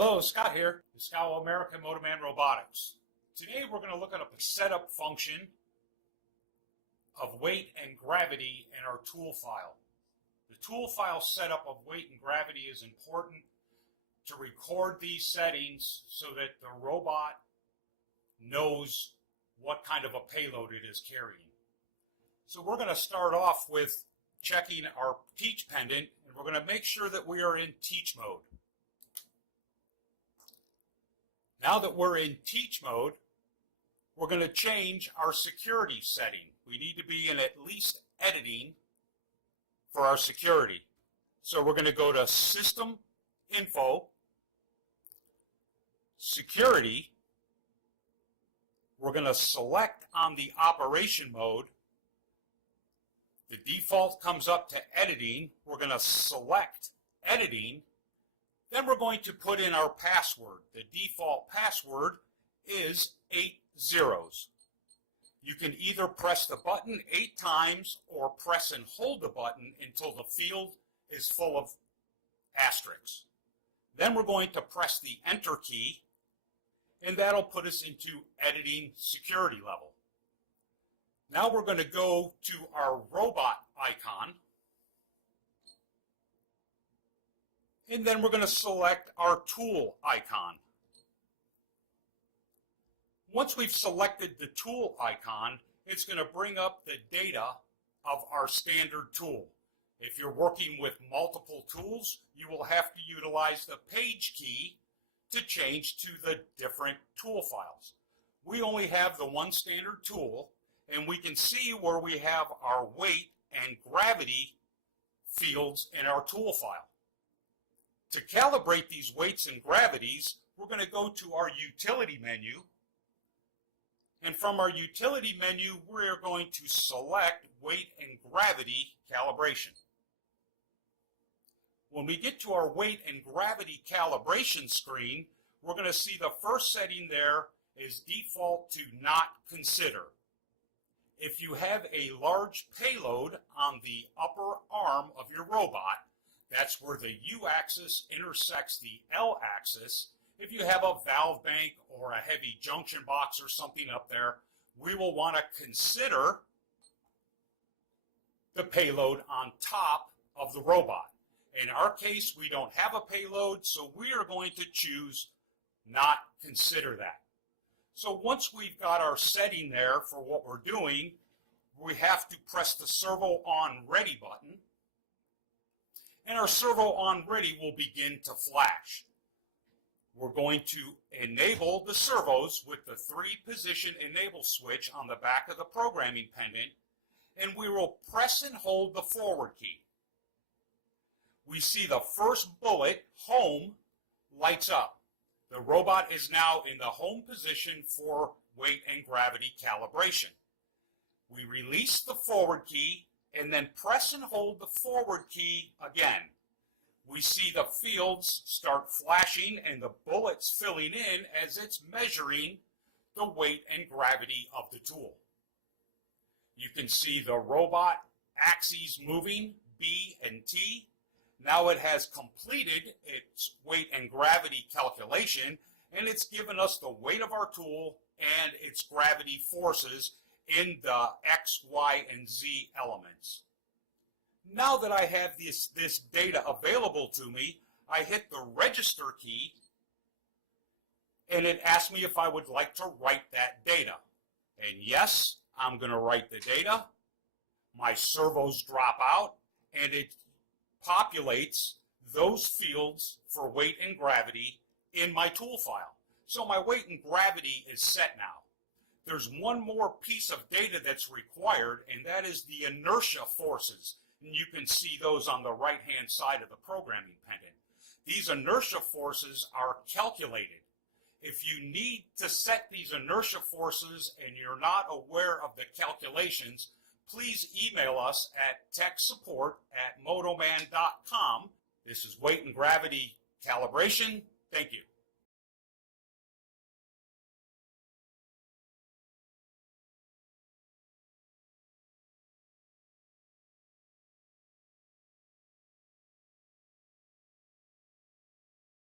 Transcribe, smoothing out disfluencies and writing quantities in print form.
Hello, Scott here, Scott American Motoman Robotics. Today we're going to look at a setup function of weight and gravity in our tool file. The tool file setup of weight and gravity is important to record these settings so that the robot knows what kind of a payload it is carrying. So we're going to start off with checking our teach pendant, and we're going to make sure that we are in teach mode. Now that we're in teach mode, we're going to change our security setting. We need to be in at least editing for our security. So we're going to go to System Info, Security. We're going to select on the operation mode. The default comes up to editing. We're going to select editing. Then we're going to put in our password. The default password is 8 zeros. You can either press the button 8 times or press and hold the button until the field is full of asterisks. Then we're going to press the Enter key, and that'll put us into editing security level. Now we're going to go to our robot icon, and then we're going to select our tool icon. Once we've selected the tool icon, it's going to bring up the data of our standard tool. If you're working with multiple tools, you will have to utilize the page key to change to the different tool files. We only have the one standard tool, and we can see where we have our weight and gravity fields in our tool file. To calibrate these weights and gravities, we're going to go to our utility menu, and from our utility menu, we're going to select weight and gravity calibration. When we get to our weight and gravity calibration screen, we're going to see the first setting there is default to not consider. If you have a large payload on the upper arm of your robot, that's where the U-axis intersects the L-axis. If you have a valve bank or a heavy junction box or something up there, we will want to consider the payload on top of the robot. In our case, we don't have a payload, so we are going to choose not consider that. So once we've got our setting there for what we're doing, we have to press the servo on ready button, and our servo on ready will begin to flash. We're going to enable the servos with the 3-position enable switch on the back of the programming pendant, and we will press and hold the forward key. We see the first bullet, home, lights up. The robot is now in the home position for weight and gravity calibration. We release the forward key and then press and hold the forward key again. We see the fields start flashing and the bullets filling in as it's measuring the weight and gravity of the tool. You can see the robot axes moving, B and T. Now it has completed its weight and gravity calculation, and it's given us the weight of our tool and its gravity forces in the X, Y, and Z elements. Now that I have this data available to me, I hit the register key, and it asks me if I would like to write that data. And yes, I'm going to write the data. My servos drop out, and it populates those fields for weight and gravity in my tool file. So my weight and gravity is set now. There's one more piece of data that's required, and that is the inertia forces. And you can see those on the right-hand side of the programming pendant. These inertia forces are calculated. If you need to set these inertia forces and you're not aware of the calculations, please email us at techsupport@motoman.com. This is weight and gravity calibration. Thank you.